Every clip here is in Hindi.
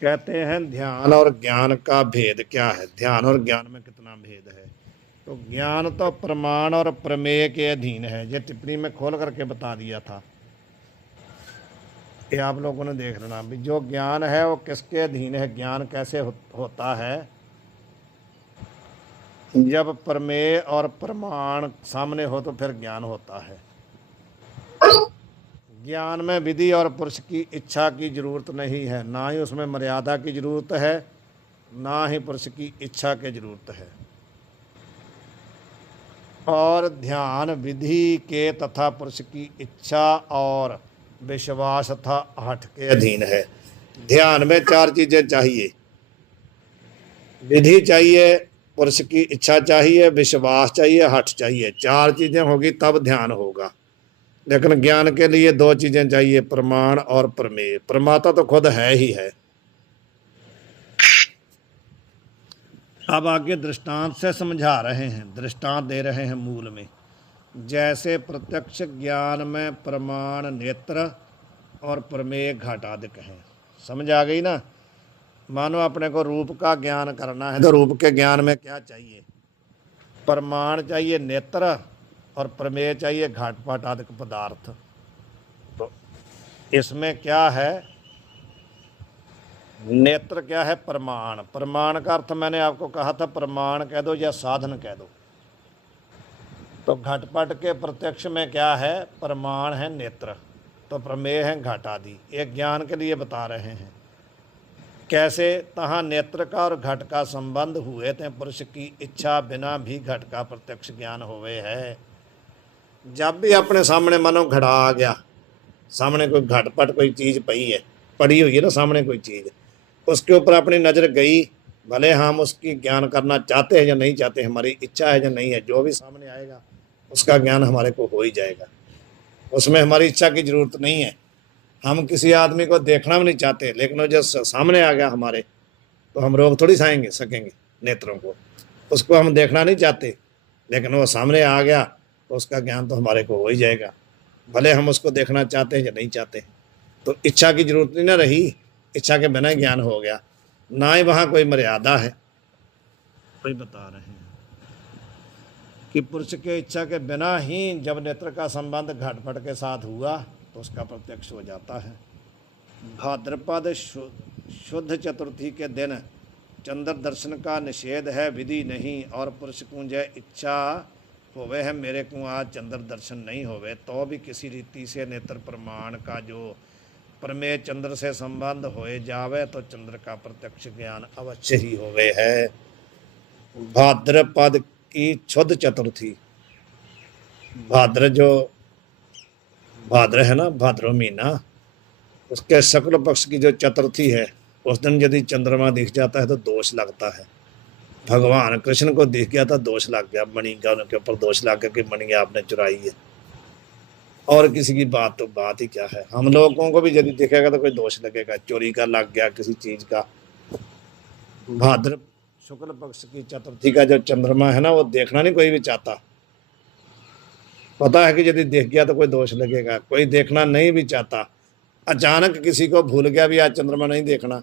कहते हैं ध्यान और ज्ञान का भेद क्या है, ध्यान और ज्ञान में कितना भेद है। तो ज्ञान तो प्रमाण और प्रमेय के अधीन है, ये टिप्पणी में खोल करके बता दिया था। ये आप लोगों ने देख लेना भी, जो ज्ञान है वो किसके अधीन है। ज्ञान कैसे होता है, जब प्रमेय और प्रमाण सामने हो तो फिर ज्ञान होता है। ज्ञान में विधि और पुरुष की इच्छा की जरूरत नहीं है, ना ही उसमें मर्यादा की जरूरत है, ना ही पुरुष की इच्छा की जरूरत है। और ध्यान विधि के तथा पुरुष की इच्छा और विश्वास तथा हठ के अधीन है। ध्यान में चार चीजें चाहिए, विधि चाहिए, पुरुष की इच्छा चाहिए, विश्वास चाहिए, हठ चाहिए। चार चीजें होगी तब ध्यान होगा। लेकिन ज्ञान के लिए दो चीजें चाहिए, प्रमाण और प्रमेय। प्रमाता तो खुद है ही है। अब आगे दृष्टांत से समझा रहे हैं, दृष्टांत दे रहे हैं मूल में। जैसे प्रत्यक्ष ज्ञान में प्रमाण नेत्र और प्रमेय घटादिक है। समझ आ गई ना। मानो अपने को रूप का ज्ञान करना है तो रूप के ज्ञान में क्या चाहिए, प्रमाण चाहिए नेत्र और प्रमेय चाहिए घाटपाट आदि पदार्थ। तो इसमें क्या है, नेत्र क्या है, प्रमाण। प्रमाण का अर्थ मैंने आपको कहा था, प्रमाण कह दो या साधन कह दो। तो घटपट के प्रत्यक्ष में क्या है, प्रमाण है नेत्र, तो प्रमेय है घट आदि। एक ज्ञान के लिए बता रहे हैं कैसे। तहाँ नेत्र का और घट का संबंध हुए थे, पुरुष की इच्छा बिना भी घट का प्रत्यक्ष ज्ञान होवे है। जब भी अपने सामने मानो घड़ा आ गया, सामने कोई घटपट कोई चीज़ पड़ी हुई है ना, सामने कोई चीज़, उसके ऊपर अपनी नज़र गई, भले हम उसकी ज्ञान करना चाहते हैं या नहीं चाहते, हमारी इच्छा है या नहीं है, जो भी सामने आएगा उसका ज्ञान हमारे को हो ही जाएगा। उसमें हमारी इच्छा की जरूरत नहीं है। हम किसी आदमी को देखना भी नहीं चाहते, लेकिन वो जब सामने आ गया हमारे, तो हम रोक थोड़ी सकेंगे नेत्रों को। उसको हम देखना नहीं चाहते, लेकिन वो सामने आ गया तो उसका ज्ञान तो हमारे को हो ही जाएगा, भले हम उसको देखना चाहते हैं या नहीं चाहते। तो इच्छा की जरूरत नहीं ना रही, इच्छा के बिना ज्ञान हो गया। ना ही वहाँ कोई मर्यादा है। कोई बता रहे हैं कि पुरुष के इच्छा के बिना ही जब नेत्र का संबंध घटपट के साथ हुआ तो उसका प्रत्यक्ष हो जाता है। भाद्रपद शुद्ध चतुर्थी के दिन चंद्र दर्शन का निषेध है, विधि नहीं। और पुरुष को जय इच्छा होवे है, मेरे को आज चंद्र दर्शन नहीं होवे, तो भी किसी रीति से नेत्र प्रमाण का जो प्रमेय चंद्र से संबंध होए जावे तो चंद्र का प्रत्यक्ष ज्ञान अवश्य ही होवे है। भाद्रपद की शुद्ध चतुर्थी, भाद्र है ना, भाद्रो महीना, उसके शुक्ल पक्ष की जो चतुर्थी है, उस दिन यदि चंद्रमा दिख जाता है तो दोष लगता है। भगवान कृष्ण को दिख गया था, दोष लग गया, मणि का उनके ऊपर दोष लग गया कि मणि आपने चुराई है। और किसी की बात तो बात ही क्या है, हम लोगों को भी यदि दिखेगा तो कोई दोष लगेगा, चोरी का लग गया किसी चीज का। भाद्र शुक्ल पक्ष की चतुर्थी का जो चंद्रमा है ना, वो देखना नहीं कोई भी चाहता। पता है कि यदि देख गया तो कोई दोष लगेगा, कोई देखना नहीं भी चाहता। अचानक किसी को भूल गया भी आज चंद्रमा नहीं देखना,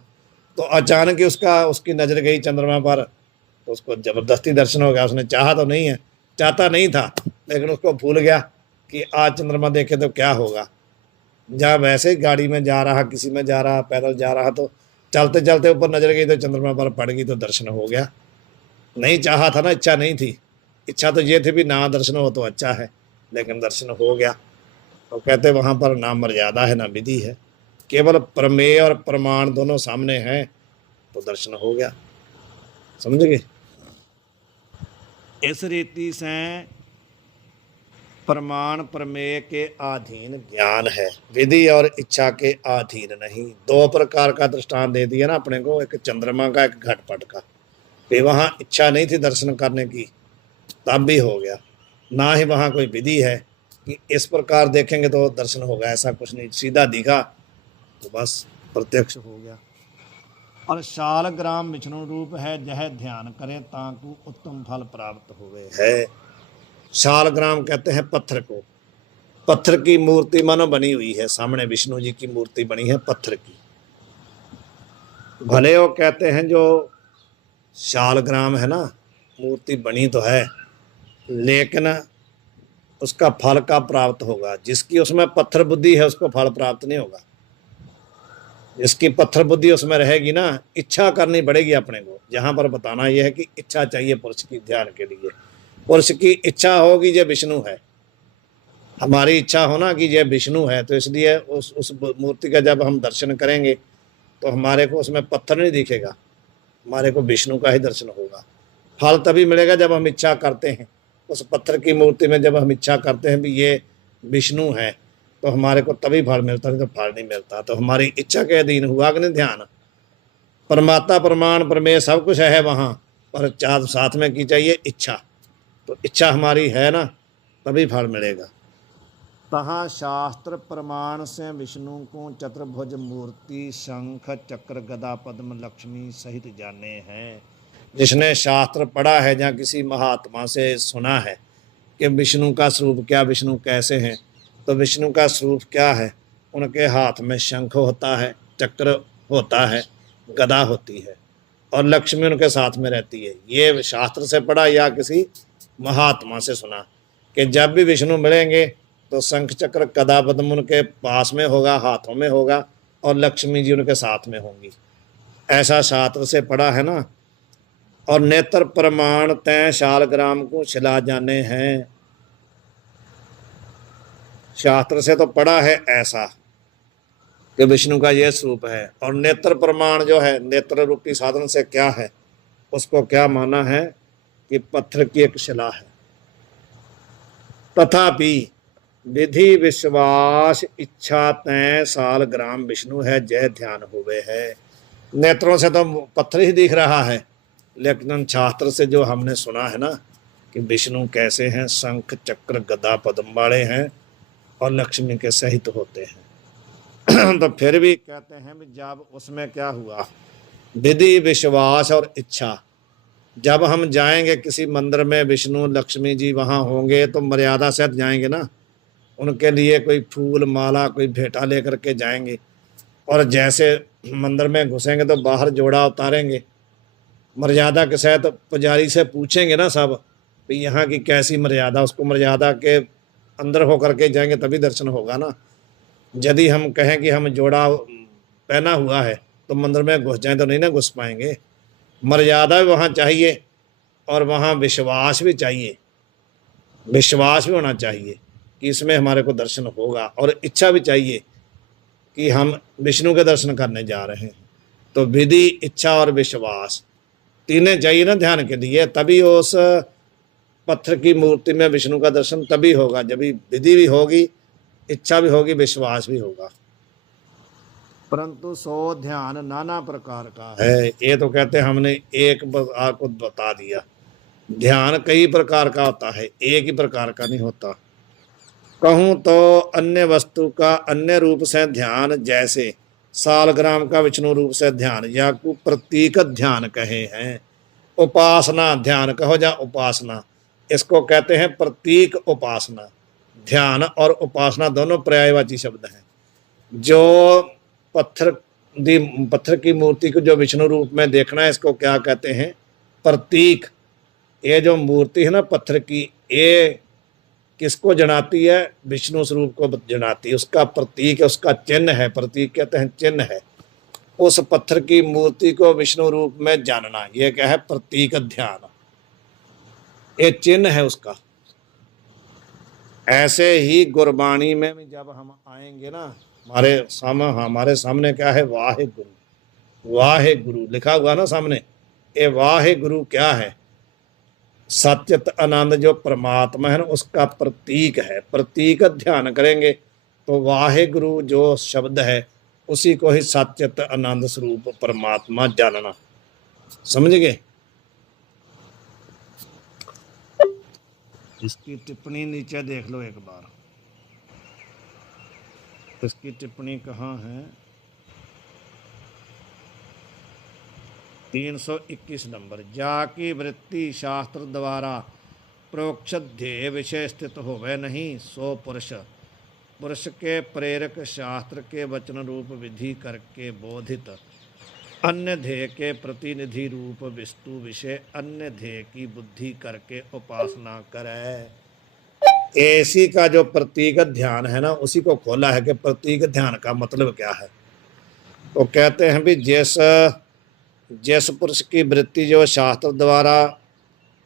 तो अचानक ही उसकी नजर गई चंद्रमा पर, तो उसको जबरदस्ती दर्शन हो गया। उसने चाहा तो नहीं है, चाहता नहीं था, लेकिन उसको भूल गया कि आज चंद्रमा देखे तो क्या होगा। जहाँ वैसे ही गाड़ी में जा रहा, किसी में जा रहा, पैदल जा रहा, तो चलते चलते ऊपर नजर गई तो चंद्रमा पर पड़ गई, तो दर्शन हो गया। नहीं चाहा था ना, इच्छा नहीं थी। इच्छा तो ये थी भी ना दर्शन हो तो अच्छा है, लेकिन दर्शन हो गया। तो कहते वहाँ पर ना मर्यादा है ना विधि है, केवल प्रमेय और प्रमाण दोनों सामने हैं तो दर्शन हो गया। समझ गए। इस रीति से प्रमाण प्रमेय के अधीन ज्ञान है, विधि और इच्छा के अधीन नहीं। दो प्रकार का दृष्टांत दे दिया ना अपने को, एक चंद्रमा का, एक घटपट का। फिर वहाँ इच्छा नहीं थी दर्शन करने की, तब भी हो गया। ना ही वहाँ कोई विधि है कि इस प्रकार देखेंगे तो दर्शन होगा, ऐसा कुछ नहीं, सीधा दिखा तो बस प्रत्यक्ष हो गया। और शालग्राम विष्णु रूप है, जह ध्यान करें ताकू उत्तम फल प्राप्त हुए है। शालग्राम कहते हैं पत्थर को, पत्थर की मूर्ति मानो बनी हुई है, सामने विष्णु जी की मूर्ति बनी है पत्थर की। भले वो कहते हैं जो शालग्राम है ना, मूर्ति बनी तो है, लेकिन उसका फल का प्राप्त होगा। जिसकी उसमें पत्थर बुद्धि है उसको फल प्राप्त नहीं होगा। जिसकी पत्थर बुद्धि उसमें रहेगी ना, इच्छा करनी पड़ेगी अपने को। जहां पर बताना यह है कि इच्छा चाहिए पुरुष की ध्यान के लिए। पुरुष की इच्छा होगी ये विष्णु है, हमारी इच्छा होना कि ये विष्णु है, तो इसलिए उस मूर्ति का जब हम दर्शन करेंगे तो हमारे को उसमें पत्थर नहीं दिखेगा, हमारे को विष्णु का ही दर्शन होगा। फल तभी मिलेगा जब हम इच्छा करते हैं। उस पत्थर की मूर्ति में जब हम इच्छा करते हैं भी ये विष्णु है, तो हमारे को तभी फल मिलता है, तो फल नहीं मिलता। तो हमारी इच्छा के अधीन हुआ कि नहीं ध्यान। परमात्मा प्रमाण प्रमेय सब कुछ है वहाँ, पर चार साथ में की चाहिए इच्छा। तो इच्छा हमारी है ना, तभी फल मिलेगा। तहाँ शास्त्र प्रमाण से विष्णु को चतुर्भुज मूर्ति शंख चक्र गदा पद्म लक्ष्मी सहित जाने हैं। जिसने शास्त्र पढ़ा है, जहाँ किसी महात्मा से सुना है कि विष्णु का स्वरूप क्या, विष्णु कैसे हैं, तो विष्णु का स्वरूप क्या है, उनके हाथ में शंख होता है, चक्र होता है, गदा होती है और लक्ष्मी उनके साथ में रहती है। ये शास्त्र से पढ़ा या किसी महात्मा से सुना कि जब भी विष्णु मिलेंगे तो शंख चक्र गदा पद्म उनके पास में होगा, हाथों में होगा, और लक्ष्मी जी उनके साथ में होंगी। ऐसा शास्त्र से पढ़ा है ना। और नेत्र प्रमाण तय शालग्राम को छिला जाने हैं। शास्त्र से तो पढ़ा है ऐसा कि विष्णु का यह स्वरूप है, और नेत्र प्रमाण जो है, नेत्र रूपी साधन से क्या है, उसको क्या माना है कि पत्थर की एक शिला है। तथापि विधि विश्वास इच्छा तय शालग्राम विष्णु है, जय ध्यान हुए है। नेत्रों से तो पत्थर ही दिख रहा है, लेकिन शास्त्र से जो हमने सुना है ना कि विष्णु कैसे हैं, शंख चक्र गदा पद्म वाले हैं और लक्ष्मी के सहित होते हैं तो फिर भी कहते हैं भी जब उसमें क्या हुआ, विधि विश्वास और इच्छा। जब हम जाएंगे किसी मंदिर में, विष्णु लक्ष्मी जी वहाँ होंगे, तो मर्यादा से जाएंगे ना, उनके लिए कोई फूल माला कोई भेंटा लेकर के जाएंगे। और जैसे मंदिर में घुसेंगे तो बाहर जोड़ा उतारेंगे, मर्यादा के साथ पुजारी से पूछेंगे ना सब भी यहाँ की कैसी मर्यादा, उसको मर्यादा के अंदर होकर के जाएंगे तभी दर्शन होगा ना। यदि हम कहें कि हम जोड़ा पहना हुआ है तो मंदिर में घुस जाएं तो नहीं ना घुस पाएंगे। मर्यादा भी वहाँ चाहिए और वहाँ विश्वास भी चाहिए, विश्वास भी होना चाहिए कि इसमें हमारे को दर्शन होगा, और इच्छा भी चाहिए कि हम विष्णु के दर्शन करने जा रहे हैं। तो विधि इच्छा और विश्वास तीनों चाहिए ना ध्यान के लिए, तभी उस पत्थर की मूर्ति में विष्णु का दर्शन तभी होगा जब विधि भी होगी, इच्छा भी होगी, विश्वास भी होगा। परंतु सो ध्यान नाना प्रकार का है। ये तो कहते हैं हमने एक आपको बता दिया, ध्यान कई प्रकार का होता है, एक ही प्रकार का नहीं होता। कहूँ तो अन्य वस्तु का अन्य रूप से ध्यान, जैसे सालग्राम का विष्णु रूप से ध्यान, या को प्रतीक ध्यान कहे हैं। उपासना ध्यान कहो या उपासना, इसको कहते हैं प्रतीक उपासना। ध्यान और उपासना दोनों पर्यायवाची शब्द हैं। जो पत्थर की मूर्ति को जो विष्णु रूप में देखना है, इसको क्या कहते हैं, प्रतीक। ये जो मूर्ति है ना पत्थर की, ये किसको जनाती है, विष्णु स्वरूप को जनाती है, उसका प्रतीक है, उसका चिन्ह है। प्रतीक कहते हैं चिन्ह है। उस पत्थर की मूर्ति को विष्णु रूप में जानना, यह क्या है, प्रतीक ध्यान, ये चिन्ह है उसका। ऐसे ही गुरबाणी में भी जब हम आएंगे ना, हमारे सामने क्या है, वाहे गुरु, वाहे गुरु लिखा हुआ ना सामने। ये वाहे गुरु क्या है, सत्यत आनंद जो परमात्मा है ना, उसका प्रतीक है। प्रतीक ध्यान करेंगे तो वाहे गुरु जो शब्द है, उसी को ही सत्यत आनंद स्वरूप परमात्मा जानना। समझ गए। इसकी टिप्पणी नीचे देख लो एक बार, इसकी टिप्पणी कहाँ है, 321 नंबर। जाकी वृत्ति शास्त्र द्वारा प्रोक्ष ध्येय विषय स्थित होवे नहीं, सो पुरुष पुरुष के प्रेरक शास्त्र के वचन रूप विधि करके बोधित अन्य ध्येय के प्रतिनिधि रूप वस्तु विषय अन्य ध्येय की बुद्धि करके उपासना करे। ऐसी का जो प्रतीक ध्यान है ना, उसी को खोला है कि प्रतीक ध्यान का मतलब क्या है। तो कहते हैं भी जिस पुरुष की वृत्ति जो शास्त्र द्वारा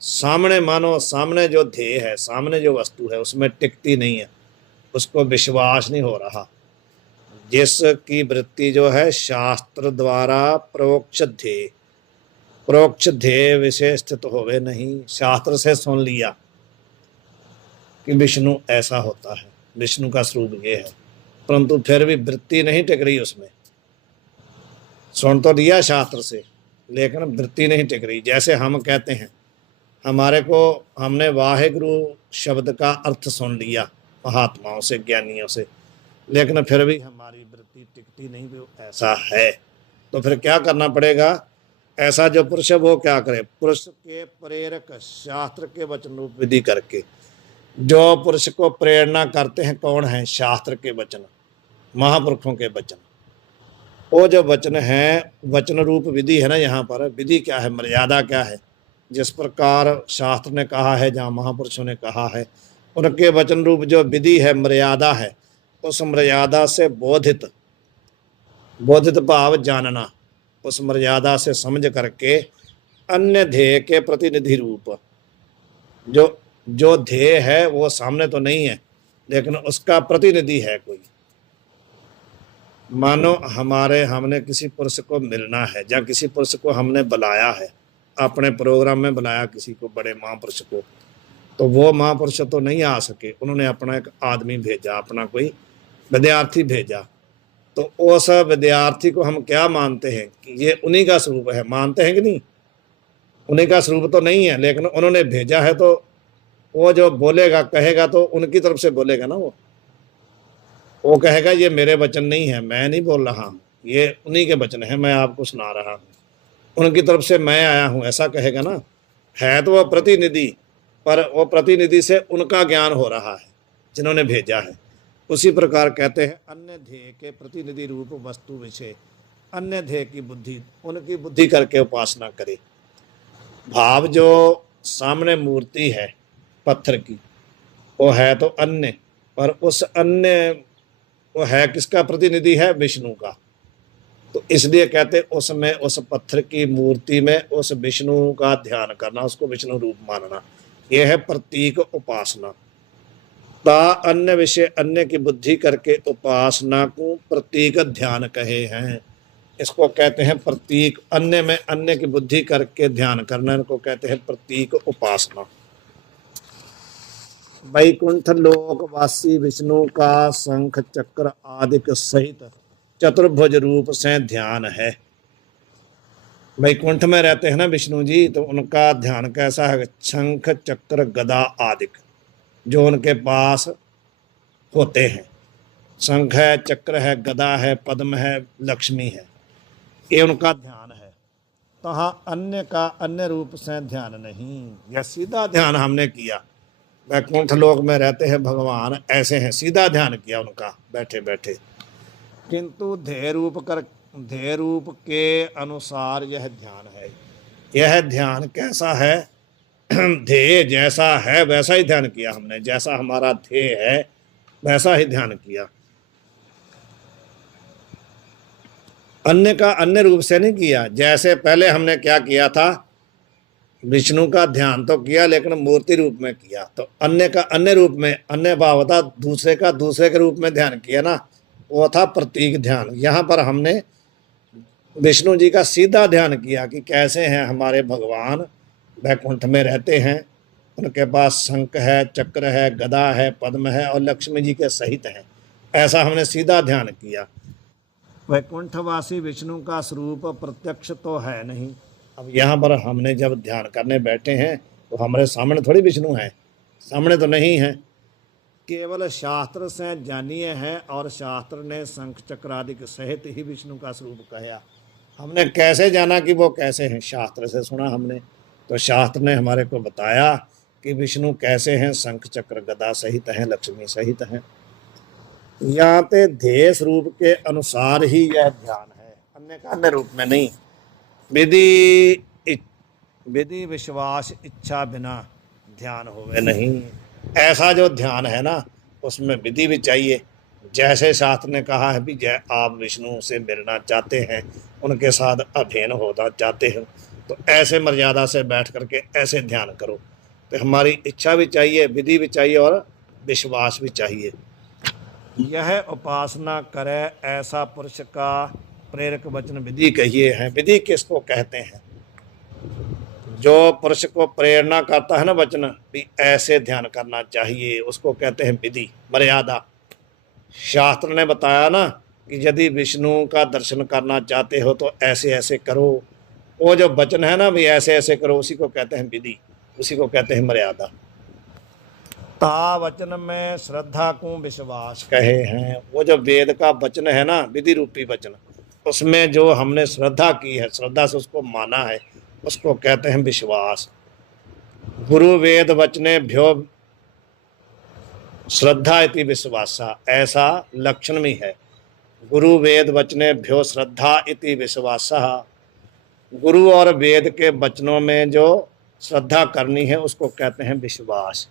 सामने, मानो सामने जो ध्येय है, सामने जो वस्तु है उसमें टिकती नहीं है, उसको विश्वास नहीं हो रहा। जिसकी वृत्ति जो है शास्त्र द्वारा प्रोक्ष ध्येय विषय स्थित होवे नहीं। शास्त्र से सुन लिया कि विष्णु ऐसा होता है, विष्णु का स्वरूप ये है, परंतु फिर भी वृत्ति नहीं टिक रही उसमें। सुन तो लिया शास्त्र से, लेकिन वृत्ति नहीं टिक रही। जैसे हम कहते हैं, हमने वाहेगुरु शब्द का अर्थ सुन लिया महात्माओं से, ज्ञानियों से, लेकिन फिर भी हमारी वृत्ति टिकती नहीं, भी ऐसा है। तो फिर क्या करना पड़ेगा? ऐसा जो पुरुष है वो क्या करे? पुरुष के प्रेरक शास्त्र के वचन रूप विधि करके, जो पुरुष को प्रेरणा करते हैं कौन है? शास्त्र के वचन, महापुरुषों के वचन। वो जो वचन है, वचन रूप विधि है ना, यहाँ पर विधि क्या है, मर्यादा क्या है? जिस प्रकार शास्त्र ने कहा है, जहाँ महापुरुषों ने कहा है, उनके वचन रूप जो विधि है, मर्यादा है, उस मर्यादा से बोधित भाव जानना, उस मर्यादा से समझ करके अन्य ध्येय के प्रतिनिधि रूप, जो ध्येय है वो सामने तो नहीं है, लेकिन उसका प्रतिनिधि है कोई। मानो हमने किसी पुरुष को मिलना है, या किसी पुरुष को हमने बुलाया है, अपने प्रोग्राम में बुलाया किसी को, बड़े महापुरुष को, तो वो महापुरुष तो नहीं आ सके, उन्होंने अपना एक आदमी भेजा, अपना कोई विद्यार्थी भेजा। तो उस विद्यार्थी को हम क्या मानते हैं कि ये उन्हीं का स्वरूप है? मानते हैं कि नहीं? उन्हीं का स्वरूप तो नहीं है, लेकिन उन्होंने भेजा है, तो वो जो बोलेगा, कहेगा, तो उनकी तरफ से बोलेगा ना। वो कहेगा ये मेरे वचन नहीं है, मैं नहीं बोल रहा हूँ, ये उन्हीं के वचन है, मैं आपको सुना रहा हूँ, उनकी तरफ से मैं आया हूँ, ऐसा कहेगा ना। है तो वो प्रतिनिधि, पर वो प्रतिनिधि से उनका ज्ञान हो रहा है जिन्होंने भेजा है। उसी प्रकार कहते हैं अन्य ध्येय के प्रतिनिधि रूप वस्तु विषय अन्य ध्येय की बुद्धि, उनकी बुद्धि करके उपासना करे। भाव जो सामने मूर्ति है पत्थर की, वो है तो अन्य, पर उस अन्य वो है किसका प्रतिनिधि है? विष्णु का। तो इसलिए कहते उसमें, उस पत्थर की मूर्ति में उस विष्णु का ध्यान करना, उसको विष्णु रूप मानना, यह है प्रतीक उपासना। ता अन्य विषय अन्य की बुद्धि करके उपासना को प्रतीक ध्यान कहे हैं। इसको कहते हैं प्रतीक, अन्य में अन्य की बुद्धि करके ध्यान करना, इनको कहते हैं प्रतीक उपासना। वैकुंठ लोकवासी विष्णु का शंख चक्र आदि सहित चतुर्भुज रूप से ध्यान है। वैकुंठ में रहते हैं ना विष्णु जी, तो उनका ध्यान कैसा है? शंख चक्र गदा आदि जो उनके पास होते हैं, शंख है, चक्र है, गदा है, पद्म है, लक्ष्मी है, ये उनका ध्यान है। तो हाँ, अन्य का अन्य रूप से ध्यान नहीं, यह सीधा ध्यान हमने किया। वैकुंठ लोक में रहते हैं भगवान, ऐसे हैं, सीधा ध्यान किया उनका बैठे बैठे। किंतु ध्येय रूप के अनुसार यह ध्यान है। यह ध्यान कैसा है? ध्येय जैसा है वैसा ही ध्यान किया हमने, जैसा हमारा ध्येय है वैसा ही ध्यान किया। अन्य का अन्य रूप से नहीं किया। जैसे पहले हमने क्या किया था, विष्णु का ध्यान तो किया, लेकिन मूर्ति रूप में किया। तो अन्य का अन्य रूप में, अन्य भाव था दूसरे का दूसरे के रूप में ध्यान किया ना, वो था प्रतीक ध्यान। यहाँ पर हमने विष्णु जी का सीधा ध्यान किया कि कैसे हैं हमारे भगवान, वैकुंठ में रहते हैं, उनके पास शंख है, चक्र है, गदा है, पद्म है और लक्ष्मी जी के सहित हैं। ऐसा हमने सीधा ध्यान किया। वैकुंठवासी विष्णु का स्वरूप प्रत्यक्ष तो है नहीं। अब यहाँ पर हमने जब ध्यान करने बैठे हैं तो हमारे सामने थोड़ी विष्णु है, सामने तो नहीं है, केवल शास्त्र से जानिए है, और शास्त्र ने शंख चक्र आदि के सहित ही विष्णु का स्वरूप कहा। हमने कैसे जाना कि वो कैसे हैं? शास्त्र से सुना हमने, तो शास्त्र ने हमारे को बताया कि विष्णु कैसे हैं, शंख चक्र गदा सहित हैं, लक्ष्मी सहित हैं। यहाँ पे ध्येय स्वरूप के अनुसार ही यह ध्यान है। अन्य का अन्य रूप में नहीं। विधि विधि विश्वास इच्छा बिना ध्यान होवे नहीं। ऐसा जो ध्यान है ना, उसमें विधि भी चाहिए। जैसे शास्त्र ने कहा है भी, जय आप विष्णु से मिलना चाहते हैं, उनके साथ अभिन्न होना चाहते हैं, तो ऐसे मर्यादा से बैठ करके ऐसे ध्यान करो। तो हमारी इच्छा भी चाहिए, विधि भी चाहिए और विश्वास भी चाहिए। यह उपासना करे ऐसा पुरुष का प्रेरक वचन विधि कहिए हैं। विधि किसको कहते हैं? जो पुरुष को प्रेरणा करता है ना वचन, भी ऐसे ध्यान करना चाहिए, उसको कहते हैं विधि, मर्यादा। शास्त्र ने बताया ना कि यदि विष्णु का दर्शन करना चाहते हो तो ऐसे ऐसे करो। वो जो वचन है ना, भी ऐसे ऐसे करो, उसी को कहते हैं विधि, उसी को कहते हैं मर्यादा। ता वचन में श्रद्धा को विश्वास कहे हैं। वो जो वेद का वचन है ना, विधि रूपी वचन, उसमें जो हमने श्रद्धा की है, श्रद्धा से उसको माना है, उसको कहते हैं विश्वास। गुरु वेद वचने भ्यो श्रद्धा इति विश्वासा, ऐसा लक्षण में है। गुरु वेद वचने भ्यो श्रद्धा इति विश्वासा। गुरु और वेद के वचनों में जो श्रद्धा करनी है उसको कहते हैं विश्वास।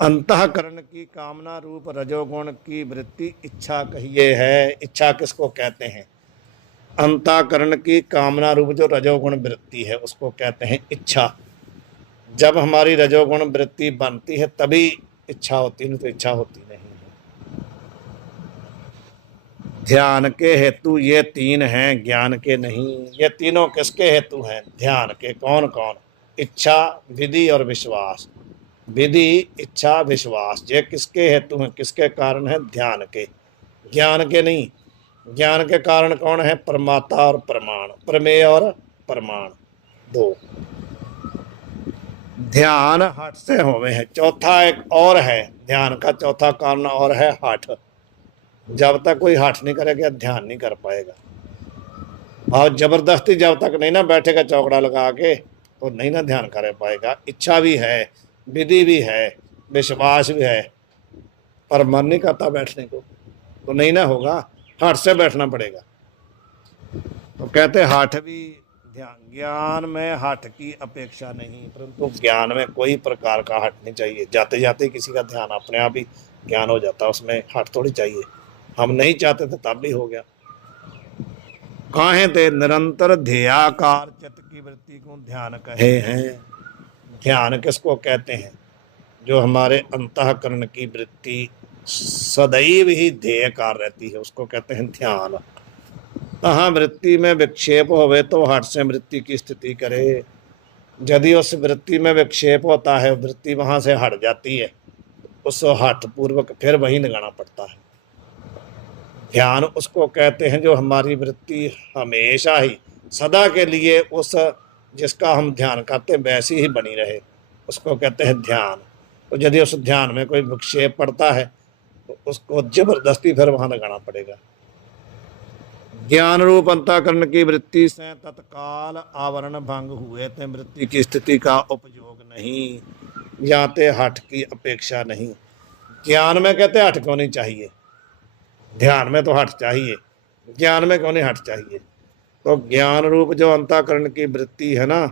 अंतःकरण की कामना रूप रजोगुण की वृत्ति इच्छा कहिए है। इच्छा किसको कहते हैं? अंतःकरण की कामना रूप जो रजोगुण वृत्ति है उसको कहते हैं इच्छा। जब हमारी रजोगुण वृत्ति बनती है तभी इच्छा होती है, नहीं तो इच्छा होती नहीं है। ध्यान के हेतु ये तीन हैं, ज्ञान के नहीं। ये तीनों किसके हेतु हैं? ध्यान के। कौन कौन? इच्छा, विधि और विश्वास। विधि, इच्छा, विश्वास, ये किसके हेतु हैं, किसके कारण है? ध्यान के, ज्ञान के नहीं। ज्ञान के कारण कौन है? प्रमाता और प्रमाण, प्रमेय और प्रमाण, दो। ध्यान हठ से होवे है। चौथा एक और है, ध्यान का चौथा कारण और है हठ। जब तक कोई हठ नहीं करेगा ध्यान नहीं कर पाएगा। और जबरदस्ती जब तक नहीं ना बैठेगा चौकड़ा लगा के, तो नहीं ना ध्यान कर पाएगा। इच्छा भी है, विधि भी है, विश्वास भी है, पर मन नहीं करता बैठने को, तो नहीं ना होगा। हठ से बैठना पड़ेगा। तो कहते हठ भी ध्यान। ज्ञान में हठ की अपेक्षा नहीं, परंतु ज्ञान में कोई प्रकार का हठ नहीं चाहिए। जाते जाते किसी का ध्यान अपने आप ही ज्ञान हो जाता है, उसमें हठ थोड़ी चाहिए। हम नहीं चाहते थे तब भी हो गया। काहे ते निरंतर ध्येयाकार चित्त की वृत्ति को ध्यान कहे हैं। ध्यान किसको कहते हैं? जो हमारे अंतःकरण की वृत्ति सदैव ही ध्येयकार रहती है, उसको कहते हैं ध्यान। तहाँ वृत्ति में विक्षेप होवे तो हठ से वृत्ति की स्थिति करे। यदि उस वृत्ति में विक्षेप होता है, वृत्ति वहां से हट जाती है, उस हठ पूर्वक फिर वही लगाना पड़ता है। ध्यान उसको कहते हैं जो हमारी वृत्ति हमेशा ही सदा के लिए उस जिसका हम ध्यान करते वैसी ही बनी रहे, उसको कहते हैं ध्यान। तो यदि उस ध्यान में कोई विक्षेप पड़ता है तो उसको जबरदस्ती फिर वहां लगाना पड़ेगा। ज्ञान रूप अंतःकरण की वृत्ति से तत्काल आवरण भंग हुए थे वृत्ति की स्थिति का उपयोग नहीं, जाते हठ की अपेक्षा नहीं। ज्ञान में कहते हठ क्यों नहीं चाहिए? ध्यान में तो हठ चाहिए, ज्ञान में क्यों नहीं हठ चाहिए? तो ज्ञान रूप जो अंतःकरण की वृत्ति है ना,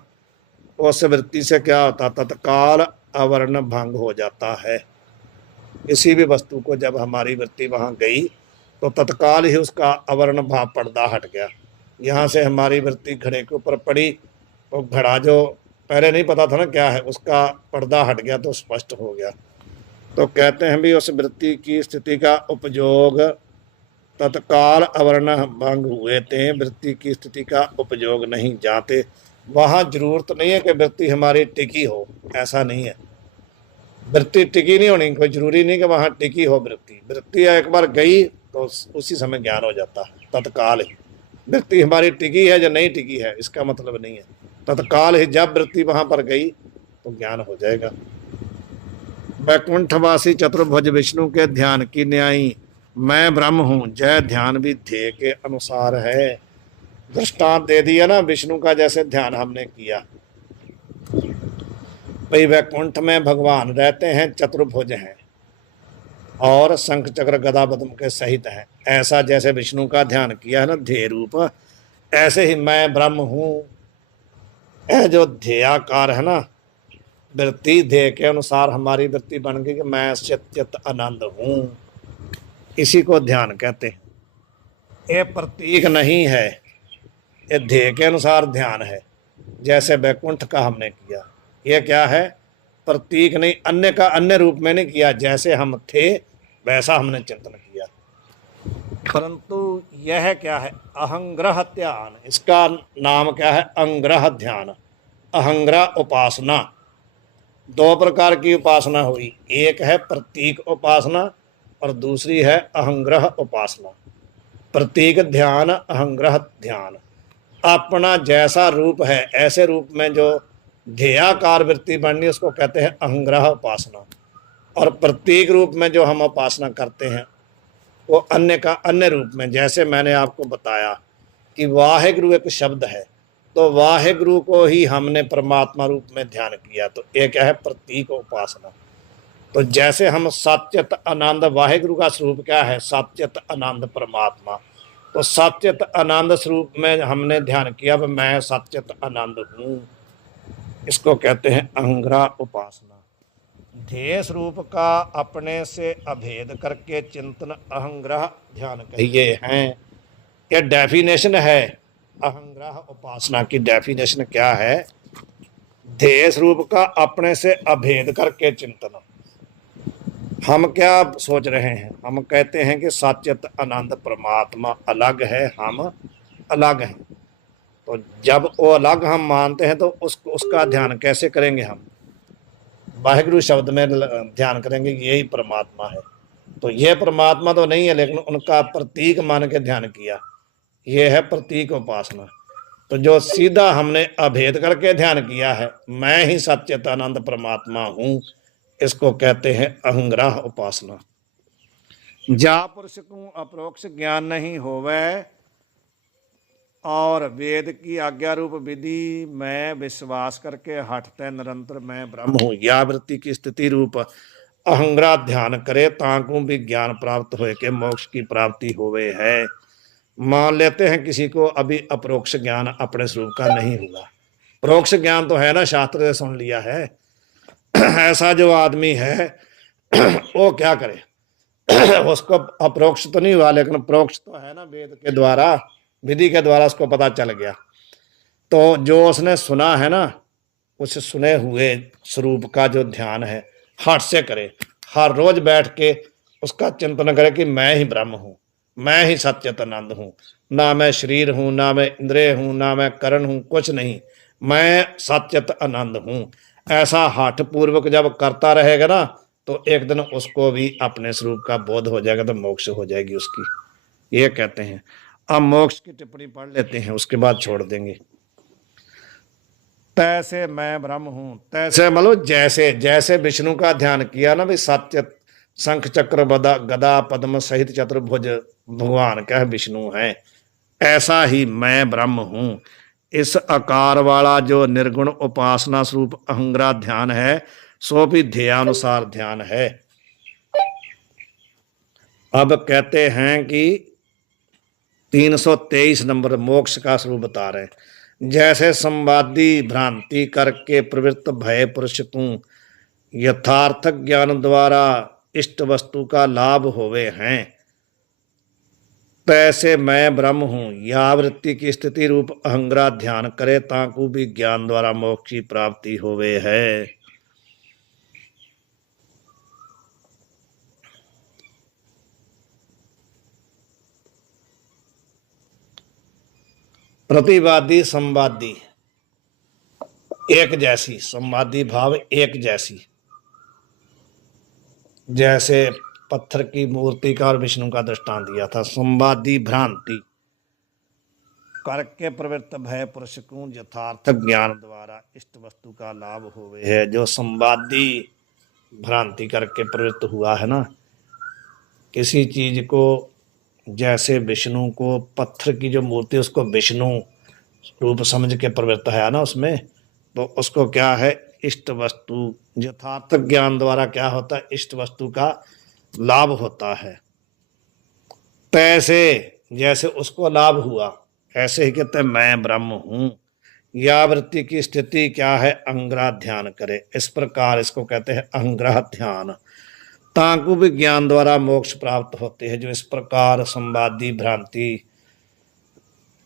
उस वृत्ति से क्या होता? तत्काल आवरण भंग हो जाता है। किसी भी वस्तु को जब हमारी वृत्ति वहां गई तो तत्काल ही उसका आवरण भाव पर्दा हट गया। यहाँ से हमारी वृत्ति घड़े के ऊपर पड़ी तो घड़ा जो पहले नहीं पता था ना क्या है, उसका पर्दा हट गया तो स्पष्ट हो गया। तो कहते हैं भी उस वृत्ति की स्थिति का उपयोग तत्काल आवरण भंग हुए थे, वृत्ति की स्थिति का उपयोग नहीं जाते। वहाँ जरूरत नहीं है कि वृत्ति हमारी टिकी हो, ऐसा नहीं है। वृत्ति टिकी नहीं होनी, कोई जरूरी नहीं कि वहाँ टिकी हो वृत्ति। वृत्ति एक बार गई तो उसी समय ज्ञान हो जाता है, तत्काल ही। वृत्ति हमारी टिकी है या नहीं टिकी है इसका मतलब नहीं है, तत्काल ही जब वृत्ति वहां पर गई तो ज्ञान हो जाएगा। वैकुंठवासी चतुर्भुज विष्णु के ध्यान की न्यायी मैं ब्रह्म हूँ, जय ध्यान भी ध्येय के अनुसार है। दृष्टांत दे दिया ना विष्णु का, जैसे ध्यान हमने किया। भाई वैकुंठ में भगवान रहते हैं, चतुर्भुज हैं, और शंख चक्र गदा पद्म के सहित है। ऐसा जैसे विष्णु का ध्यान किया है ना ध्येय रूप, ऐसे ही मैं ब्रह्म हूँ। यह जो ध्येयाकार है ना वृत्ति, ध्येय के अनुसार हमारी वृत्ति बन गई कि मैं सत्यत आनंद हूँ, इसी को ध्यान कहते हैं। ये प्रतीक नहीं है, ये ध्येय के अनुसार ध्यान है। जैसे वैकुंठ का हमने किया, ये क्या है? प्रतीक नहीं, अन्य का अन्य रूप में नहीं किया, जैसे हम थे वैसा हमने चिंतन किया। परंतु यह क्या है? अहंग्रह ध्यान, इसका नाम क्या है? अंग्रह ध्यान, अहंग्रह उपासना। दो प्रकार की उपासना हुई, एक है प्रतीक उपासना और दूसरी है अहंग्रह उपासना। प्रतीक ध्यान, अहंग्रह ध्यान, अपना जैसा रूप है ऐसे रूप में जो ध्येयाकार वृत्ति बननी उसको कहते हैं अहंग्रह उपासना। और प्रतीक रूप में जो हम उपासना करते हैं वो अन्य का अन्य रूप में, जैसे मैंने आपको बताया कि वाहेगुरु एक शब्द है, तो वाहेगुरु को ही हमने परमात्मा रूप में ध्यान किया, तो ये क्या है? प्रतीक उपासना। तो जैसे हम सत्यत आनंद, वाहेगुरु का स्वरूप क्या है? सत्यत आनंद परमात्मा। तो सत्यत आनंद स्वरूप में हमने ध्यान किया, मैं सत्यत आनंद हूँ, इसको कहते हैं अहंग्रह उपासना। ध्येय स्वरूप का अपने से अभेद करके चिंतन अहंग्रह ध्यान कहिए हैं। यह डेफिनेशन है अहंग्रह उपासना की। डेफिनेशन क्या है? ध्येय स्वरूप का अपने से अभेद करके चिंतन। हम क्या सोच रहे हैं? हम कहते हैं कि सत्यत आनंद परमात्मा अलग है, हम अलग हैं। तो जब वो अलग हम मानते हैं तो उसका ध्यान कैसे करेंगे? हम वाहेगुरु शब्द में ध्यान करेंगे कि यही परमात्मा है। तो यह परमात्मा तो नहीं है, लेकिन उनका प्रतीक मान के ध्यान किया, यह है प्रतीक उपासना। तो जो सीधा हमने अभेद करके ध्यान किया है, मैं ही सच्चिदानंद परमात्मा हूँ, इसको कहते हैं अहंग्रह उपासना। जा पुरुष को अपरोक्ष ज्ञान नहीं होवे और वेद की आज्ञा रूप विधि में विश्वास करके हटते निरंतर मैं ब्रह्म हूँ, या वृत्ति की स्थिति रूप अहंग्रह ध्यान करे ताकू भी ज्ञान प्राप्त होए के मोक्ष की प्राप्ति होवे है। मान लेते हैं किसी को अभी अपरोक्ष ज्ञान अपने स्वरूप का नहीं हुआ, परोक्ष ज्ञान तो है ना, शास्त्र से सुन लिया है। ऐसा जो आदमी है वो क्या करे? उसको अपरोक्ष तो नहीं हुआ, लेकिन परोक्ष तो है ना, वेद के द्वारा, विधि के द्वारा उसको पता चल गया। तो जो उसने सुना है ना, उस सुने हुए स्वरूप का जो ध्यान है हट से करे, हर रोज बैठ के उसका चिंतन करे कि मैं ही ब्रह्म हूँ, मैं ही सच्चिदानंद हूँ, ना मैं शरीर हूँ, ना मैं इंद्रिय हूँ, ना मैं करण हूँ, कुछ नहीं, मैं सच्चिदानंद हूँ। ऐसा हठ पूर्वक जब करता रहेगा ना, तो एक दिन उसको भी अपने स्वरूप का बोध हो जाएगा, तो मोक्ष हो जाएगी उसकी, ये कहते हैं। अब मोक्ष की टिप्पणी पढ़ लेते हैं, उसके बाद छोड़ देंगे। तैसे मैं ब्रह्म हूं, तैसे मतलब जैसे, जैसे विष्णु का ध्यान किया ना, भी सत्य शंख चक्र गदा पद्म सहित चतुर्भुज भगवान क्या है? विष्णु है। ऐसा ही मैं ब्रह्म हूं। इस आकार वाला जो निर्गुण उपासना स्वरूप अहंग्रह ध्यान है, सो भी ध्येयानुसार ध्यान है। अब कहते हैं कि 323 नंबर मोक्ष का स्वरूप बता रहे हैं। जैसे संवादी भ्रांति करके प्रवृत्त भय पुरुष तू यथार्थ ज्ञान द्वारा इष्ट वस्तु का लाभ होवे हैं, तैसे मैं ब्रह्म हूँ, या वृत्ति की स्थिति रूप अहंग्रह ध्यान करे ताकू भी ज्ञान द्वारा मोक्ष की प्राप्ति होवे है। प्रतिवादी संवादी एक जैसी, संवादी भाव एक जैसी, जैसे पत्थर की मूर्ति का और विष्णु का दृष्टांत दिया था। संवादी भ्रांति करके प्रवृत्त भय पुरुष को यथार्थ ज्ञान द्वारा इष्ट वस्तु का लाभ होवे है। जो संवादी भ्रांति करके प्रवृत्त हुआ है ना किसी चीज को, जैसे विष्णु को, पत्थर की जो मूर्ति उसको विष्णु रूप समझ के प्रवृत्त है ना उसमें, तो उसको क्या है? इष्ट वस्तु। यथार्थ ज्ञान द्वारा क्या होता है? इष्ट वस्तु का लाभ होता है। तैसे जैसे उसको लाभ हुआ, ऐसे ही कहते हैं मैं ब्रह्म हूं। या वृत्ति की स्थिति क्या है, अंग्रह ध्यान करे। इस प्रकार इसको कहते हैं अंग्रह ध्यान। ताकू भी ज्ञान द्वारा मोक्ष प्राप्त होते हैं। जो इस प्रकार संवादी भ्रांति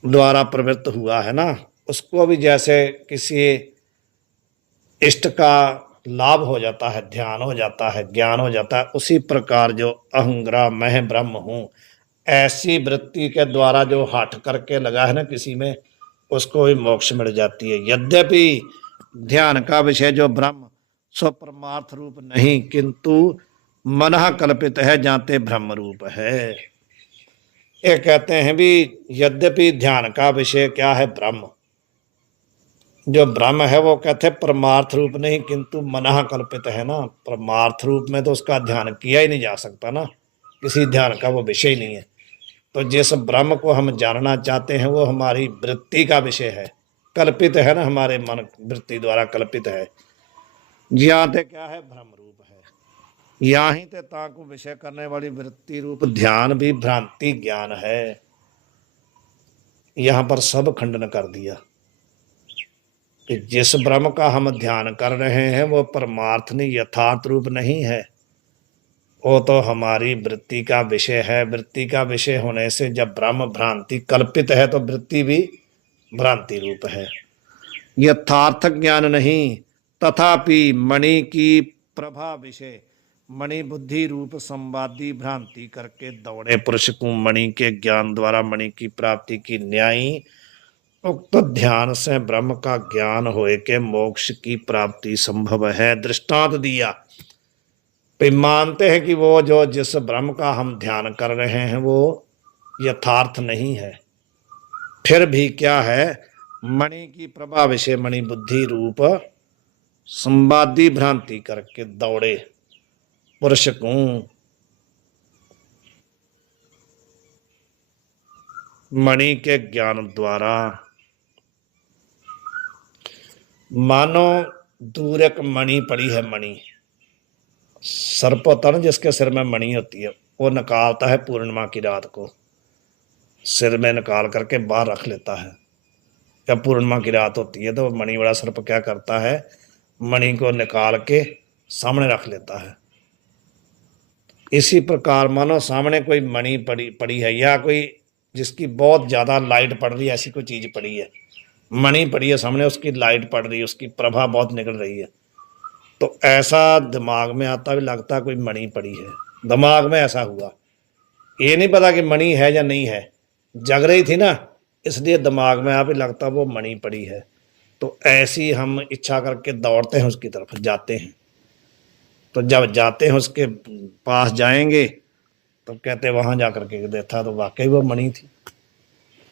द्वारा प्रवृत्त हुआ है ना, उसको भी जैसे किसी इष्ट का लाभ हो जाता है, ध्यान हो जाता है, ज्ञान हो जाता है, उसी प्रकार जो अहंग्रह मैं ब्रह्म हूं, ऐसी वृत्ति के द्वारा जो हठ करके लगा है ना किसी में, उसको भी मोक्ष मिल जाती है। यद्यपि ध्यान का विषय जो ब्रह्म सो परमार्थ रूप नहीं, किंतु मन कल्पित है, जाते ब्रह्म रूप है। ये कहते हैं भी यद्यपि ध्यान का विषय क्या है, ब्रह्म, जो ब्रह्म है वो कहते हैं परमार्थ रूप नहीं, किंतु मनः कल्पित है ना। परमार्थ रूप में तो उसका ध्यान किया ही नहीं जा सकता ना, किसी ध्यान का वो विषय ही नहीं है। तो जिस ब्रह्म को हम जानना चाहते हैं वो हमारी वृत्ति का विषय है, कल्पित है ना, हमारे मन वृत्ति द्वारा कल्पित है। ज्ञाते क्या है, ब्रह्म रूप है। यहाँ ते ताकू विषय करने वाली वृत्ति रूप ध्यान भी भ्रांति ज्ञान है। यहाँ पर सब खंडन कर दिया कि जिस ब्रह्म का हम ध्यान कर रहे हैं वो परमार्थ नहीं, यथार्थ रूप नहीं है, वो तो हमारी वृत्ति का विषय है। वृत्ति का विषय होने से जब ब्रह्म भ्रांति कल्पित है तो वृत्ति भी भ्रांति रूप है, यथार्थ ज्ञान नहीं। तथापि मणि की प्रभा विषय, मणि बुद्धि रूप संवादी भ्रांति करके दौड़े पुरुष को मणि के ज्ञान द्वारा मणि की प्राप्ति की न्यायी उक्त ध्यान से ब्रह्म का ज्ञान होए के मोक्ष की प्राप्ति संभव है। दृष्टांत दिया, मानते हैं कि वो जो जिस ब्रह्म का हम ध्यान कर रहे हैं वो यथार्थ नहीं है, फिर भी क्या है, मणि की प्रभा विषय मणि बुद्धि रूप संवादी भ्रांति करके दौड़े पुरुष को मणि के ज्ञान द्वारा। मानो दूर एक मणि पड़ी है, मणि सर्प होता ना जिसके सिर में मणि होती है, वो निकालता है पूर्णिमा की रात को, सिर में निकाल करके बाहर रख लेता है। जब पूर्णिमा की रात होती है तो मणि वाला सर्प क्या करता है, मणि को निकाल के सामने रख लेता है। इसी प्रकार मानो सामने कोई मणि पड़ी है, या कोई जिसकी बहुत ज़्यादा लाइट पड़ रही है, ऐसी कोई चीज़ पड़ी है, मणि पड़ी है सामने, उसकी लाइट पड़ रही है, उसकी प्रभा बहुत निकल रही है, तो ऐसा दिमाग में आता भी लगता कोई मणि पड़ी है। दिमाग में ऐसा हुआ, ये नहीं पता कि मणि है या नहीं है, जग रही थी ना, इसलिए दिमाग में आप ही लगता वो मणि पड़ी है। तो ऐसी हम इच्छा करके दौड़ते हैं उसकी तरफ, जाते हैं। तो जब जाते हैं उसके पास जाएंगे तो कहते वहां जा करके देखा तो वाकई वो मणि थी।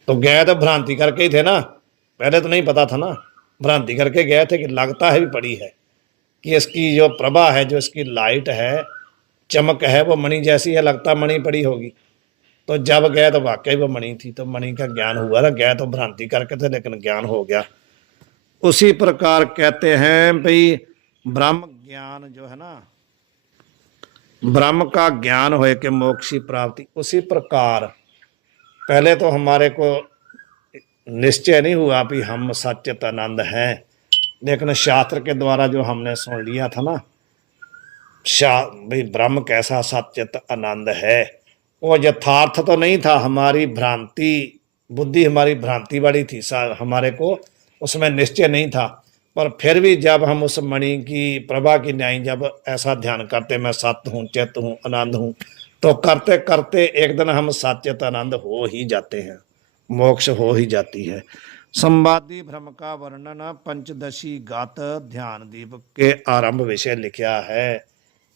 तो गए तो भ्रांति करके ही थे ना, पहले तो नहीं पता था ना, भ्रांति करके गए थे कि लगता है भी पड़ी है, कि इसकी जो प्रभा है, जो इसकी लाइट है, चमक है, वो मणि जैसी है, लगता मणि पड़ी होगी। तो जब गए तो वाकई वो मणि थी, तो मणि का ज्ञान हुआ ना। गए तो भ्रांति करके थे लेकिन ज्ञान हो गया। उसी प्रकार कहते हैं भाई ब्रह्म ज्ञान जो है ना, ब्रह्म का ज्ञान होए के मोक्ष की प्राप्ति। उसी प्रकार पहले तो हमारे को निश्चय नहीं हुआ कि हम सच्चित आनंद हैं, लेकिन शास्त्र के द्वारा जो हमने सुन लिया था ना, भाई ब्रह्म कैसा सच्चित आनंद है, वो यथार्थ तो नहीं था, हमारी भ्रांति बुद्धि हमारी भ्रांति वाली थी, हमारे को उसमें निश्चय नहीं था। पर फिर भी जब हम उस मणि की प्रभा की न्याय जब ऐसा ध्यान करते, मैं सत्य हूँ, चित्त हूँ, आनंद हूँ, तो करते करते एक दिन हम सच्चित आनंद हो ही जाते हैं, मोक्ष हो ही जाती है। संवादी भ्रम का वर्णन पंचदशी गात ध्यान दीप के आरंभ विषय लिखा है।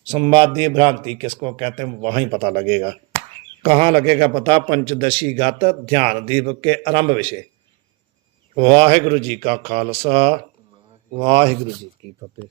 संवादी भ्रांति किसको कहते हैं वहीं पता लगेगा। कहाँ लगेगा पता, पंचदशी गात ध्यान दीप के आरंभ विषय। वाहिगुरु जी का खालसा, वाहिगुरु जी की फतेह।